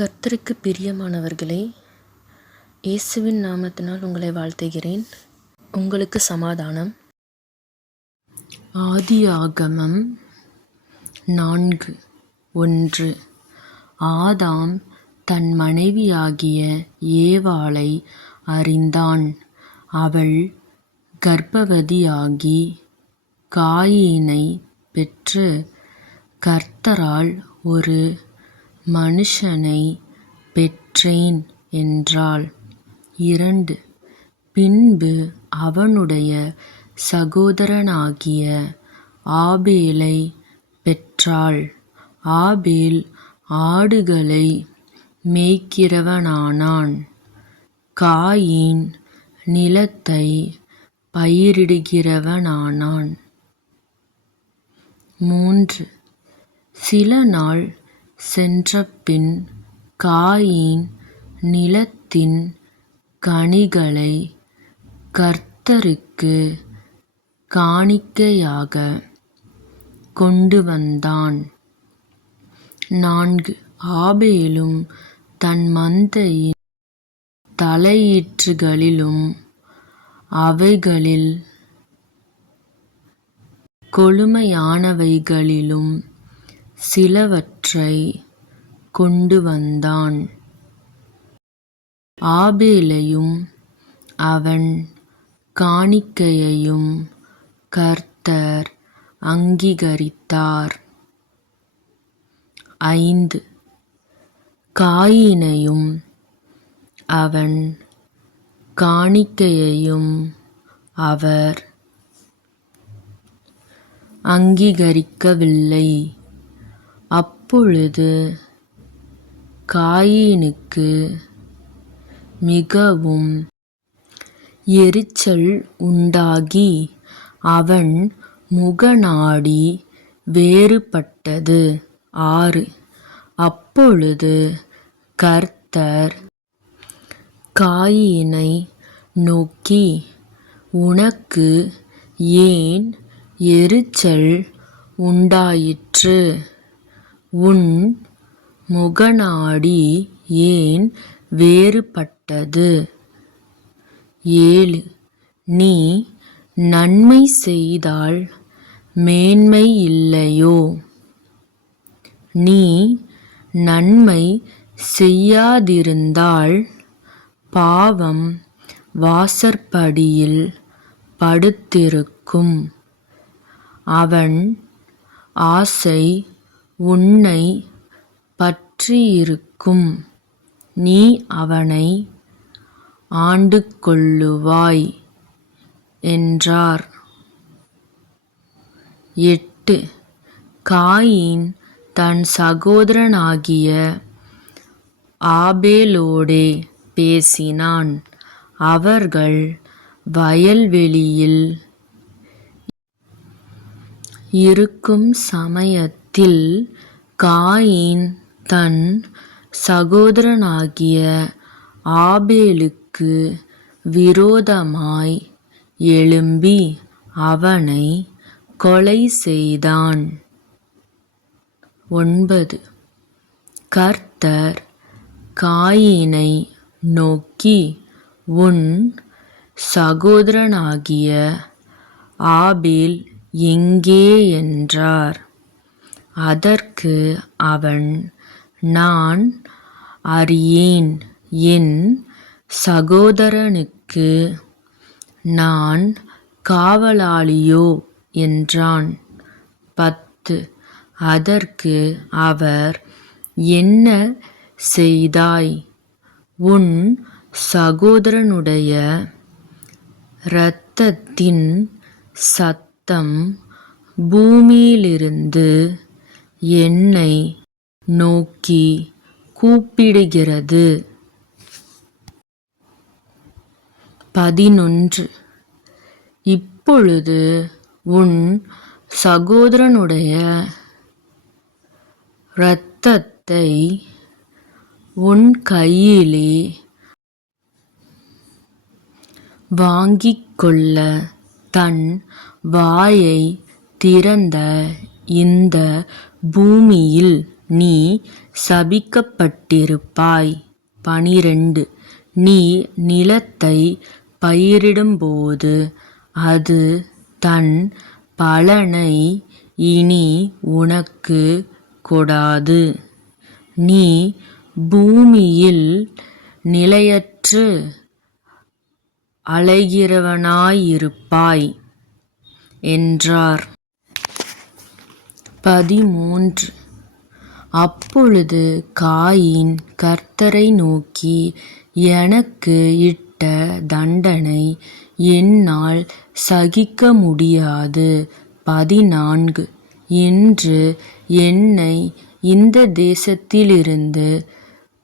கர்த்தருக்கு பிரியமானவர்களே, இயேசுவின் நாமத்தினால் உங்களை வாழ்த்துகிறேன். உங்களுக்கு சமாதானம். ஆதியாகமம் 4:1. ஆதாம் தன் மனைவியாகிய ஏவாளை அறிந்தான். அவள் கர்ப்பவதியாகி காயீனை பெற்று கர்த்தரால் ஒரு மனுஷனை பெற்றேன் என்றாள். 2. பின்பு அவனுடைய சகோதரனாகிய ஆபேலை பெற்றாள். ஆபேல் ஆடுகளை மேய்க்கிறவனானான். காயீன் நிலத்தை பயிரிடுகிறவனானான். 3. சில நாள் சென்றபின் காயீன் நிலத்தின் கனிகளை கர்த்தருக்கு காணிக்கையாக கொண்டு வந்தான். 4. ஆபேலும் தன் மந்தையின் தலையீற்றுகளிலும் அவைகளில் கொழுமையானவைகளிலும் சிலவற்றை கொண்டு வந்தான். ஆபேலையும் அவன் காணிக்கையையும் கர்த்தர் அங்கீகரித்தார். 5. காயீனையும் அவன் காணிக்கையையும் அவர் அங்கீகரிக்கவில்லை. அப்பொழுது காயீனுக்கு மிகவும் எரிச்சல் உண்டாகி அவன் முகநாடி வேறுபட்டது. 6. அப்பொழுது கர்த்தர் காயீனை நோக்கி, உனக்கு ஏன் எரிச்சல் உண்டாயிற்று? உன் முகநாடி ஏன் வேறுபட்டது? 7. நீ நன்மை செய்தால் மேன்மை இல்லையோ? நீ நன்மை செய்யாதிருந்தால் பாவம் வாசற்படியில் படுத்திருக்கும். அவன் ஆசை உன்னை பற்றியிருக்கும். நீ அவனை ஆண்டுகொள்ளுவாய் என்றார். 8. காயீன் தன் சகோதரனாகிய ஆபேலோடே பேசினான். அவர்கள் வயல்வெளியில் இருக்கும் சமயத்தில் காயீன் தன் சகோதரனாகிய ஆபேலுக்கு விரோதமாய் எழும்பி அவனை கொலை செய்தான். 9. கர்த்தர் காயீனை நோக்கி, உன் சகோதரனாகிய ஆபேல் எங்கே என்றார். அதற்கு அவன், நான் அறியேன், என் சகோதரனுக்கு நான் காவலாளியோ என்றான். 10. அதற்கு அவர், என்ன செய்தாய்? உன் சகோதரனுடைய இரத்தத்தின் சத்தம் பூமியிலிருந்து என்னை நோக்கி கூப்பிடுகிறது. 11. இப்பொழுது உன் சகோதரனுடைய இரத்தத்தை உன் கையிலே வாங்கிக்கொள்ள தன் வாயை திறந்த இந்த பூமியில் நீ சபிக்கப்பட்டிருப்பாய். 12 நீ நிலத்தை பயிரிடும்போது அது தன் பலனை இனி உனக்கு கொடாது. நீ பூமியில் நிலையற்று அலைகிறவனாயிருப்பாய் என்றார். 13 அப்பொழுது காயீன் கர்த்தரை நோக்கி, எனக்கு இட்ட தண்டனை என்னால் சகிக்க முடியாது. 14 இன்று என்னை இந்த தேசத்திலிருந்து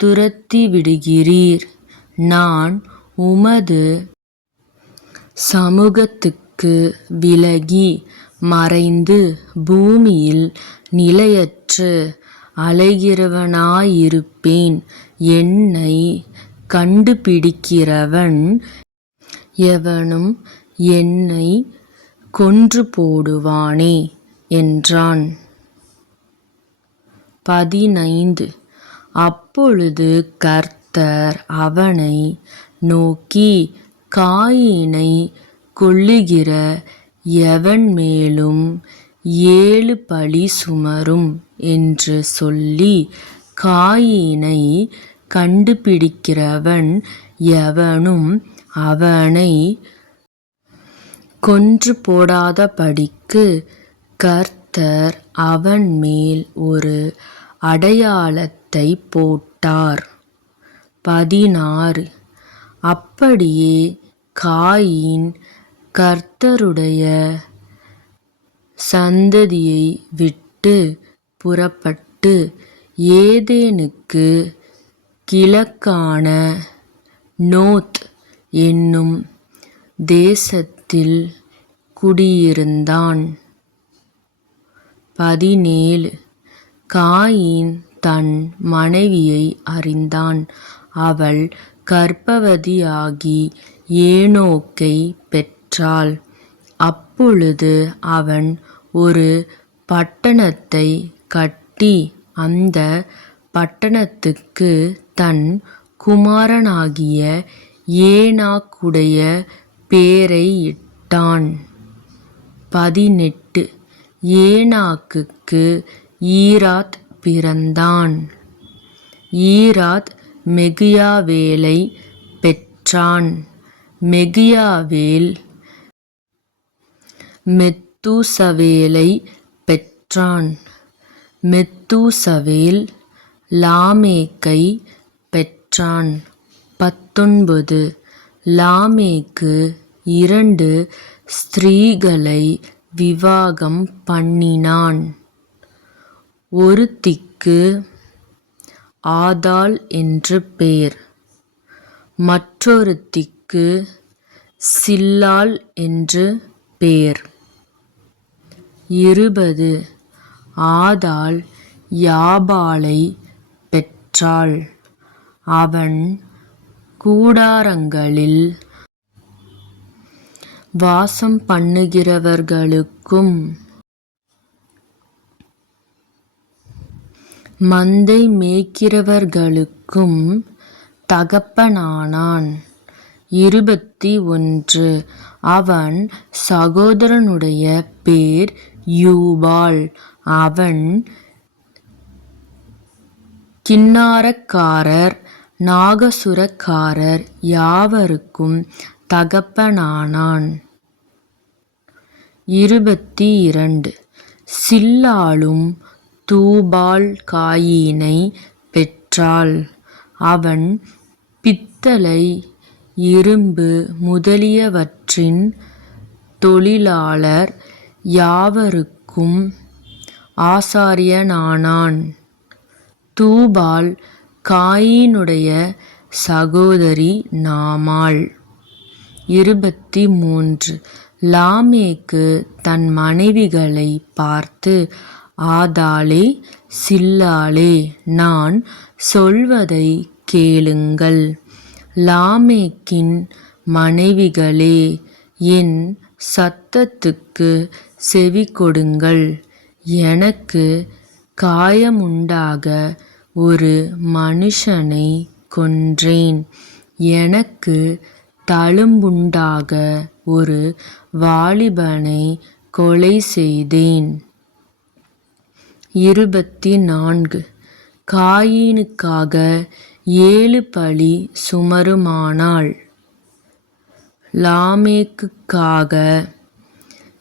துரத்திவிடுகிறீர். நான் உமது சமுகத்துக்கு விலகி மறைந்து பூமியில் நிலையற்று அலைகிறவனாயிருப்பேன். என்னை கண்டுபிடிக்கிறவன் எவனும் என்னை கொன்று போடுவானே என்றான். 15 அப்பொழுது கர்த்தர் அவனை நோக்கி, காயீனை கொல்லுகிற எவன் மேலும் 7 பழி சுமரும் என்று சொல்லி, காயீனை கண்டுபிடிக்கிறவன் எவனும் அவனை கொன்று போடாதபடிக்கு கர்த்தர் அவன் மேல் ஒரு அடையாளத்தை போட்டார். 16 அப்படியே காயீன் கர்த்தருடைய சந்ததியை விட்டு புறப்பட்டு ஏதேனுக்கு கிழக்கான நோத் என்னும் தேசத்தில் குடியிருந்தான். 17 காயீன் தன் மனைவியை அறிந்தான். அவள் கர்ப்பவதியாகி ஏனோக்கை பெற்றாள். அப்பொழுது அவன் ஒரு பட்டணத்தை கட்டி அந்த பட்டணத்துக்கு தன் குமாரனாகிய ஏனாக்குடைய பேரை இட்டான். 18 ஏனாக்குக்கு ஈராத் பிறந்தான். ஈராத் மெகுயாவேலை பெற்றான். மெகுயாவேல் மெத்தூசவேலை பெற்றான். மெத்தூசவேல் லாமேக்கை பெற்றான். 19 லாமேக்கு 2 ஸ்திரீகளை விவாகம் பண்ணினான். ஒருத்திக்கு ஆதாள் என்று பெயர், மற்றொருத்திக்கு சில்லாள் என்று பெயர். 20 ஆதாள் யாபாலை பெற்றாள். அவன் கூடாரங்களில் வாசம் பண்ணுகிறவர்களுக்கும் மந்தை மேய்க்கிறவர்களுக்கும் தகப்பனானான். 21 அவன் சகோதரனுடைய பேர் யூபால். அவன் கின்னாரக்காரர் நாகசுரக்காரர் யாவருக்கும் தகப்பனானான். 22 சில்லாளும் தூபால் காயீனை பெற்றாள். அவன் பித்தளை இரும்பு முதலியவற்றின் தொழிலாளர் யாவருக்கும் ஆசாரியனானான். தூபால் காயீனுடைய சகோதரி நாமாள். 23 லாமேக்கு தன் மனைவிகளை பார்த்து, ஆதாளே சில்லாளே, நான் சொல்வதை கேளுங்கள். லாமேக்கின் மனைவிகளே, என் சத்தத்துக்கு செவி கொடுங்கள். எனக்கு காயமுண்டாக ஒரு மனுஷனை கொன்றேன். எனக்கு தழும்புண்டாக ஒரு வாலிபனை கொலை செய்தேன். 24 காயீனுக்காக 7 பழி சுமருமானால் லாமேக்குக்காக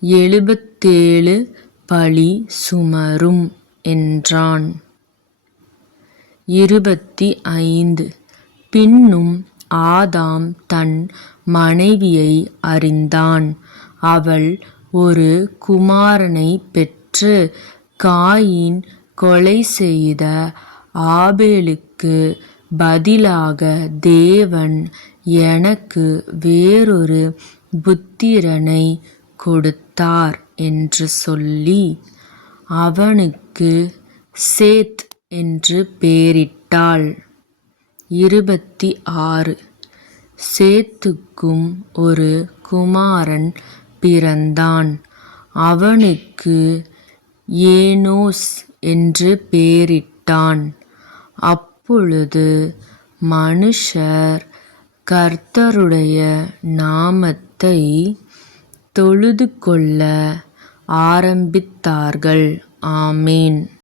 77 பழி சுமரும் என்றான். 25 பின்னும் ஆதாம் தன் மனைவியை அறிந்தான். அவள் ஒரு குமாரனைப் பெற்று, காயீன் கொலை செய்த ஆபேலுக்கு பதிலாக தேவன் எனக்கு வேறொரு புத்திரனைக் கொடுத்தார் என்று சொல்லி அவனுக்கு சேத் என்று பெயரிட்டாள். 26 சேத்துக்கும் ஒரு குமாரன் பிறந்தான். அவனுக்கு ஏனோஸ் என்று பெயரிட்டான். அப்பொழுது மனுஷர் கர்த்தருடைய நாமத்தை தொழுதுகொள்ள ஆரம்பித்தார்கள். ஆமென்.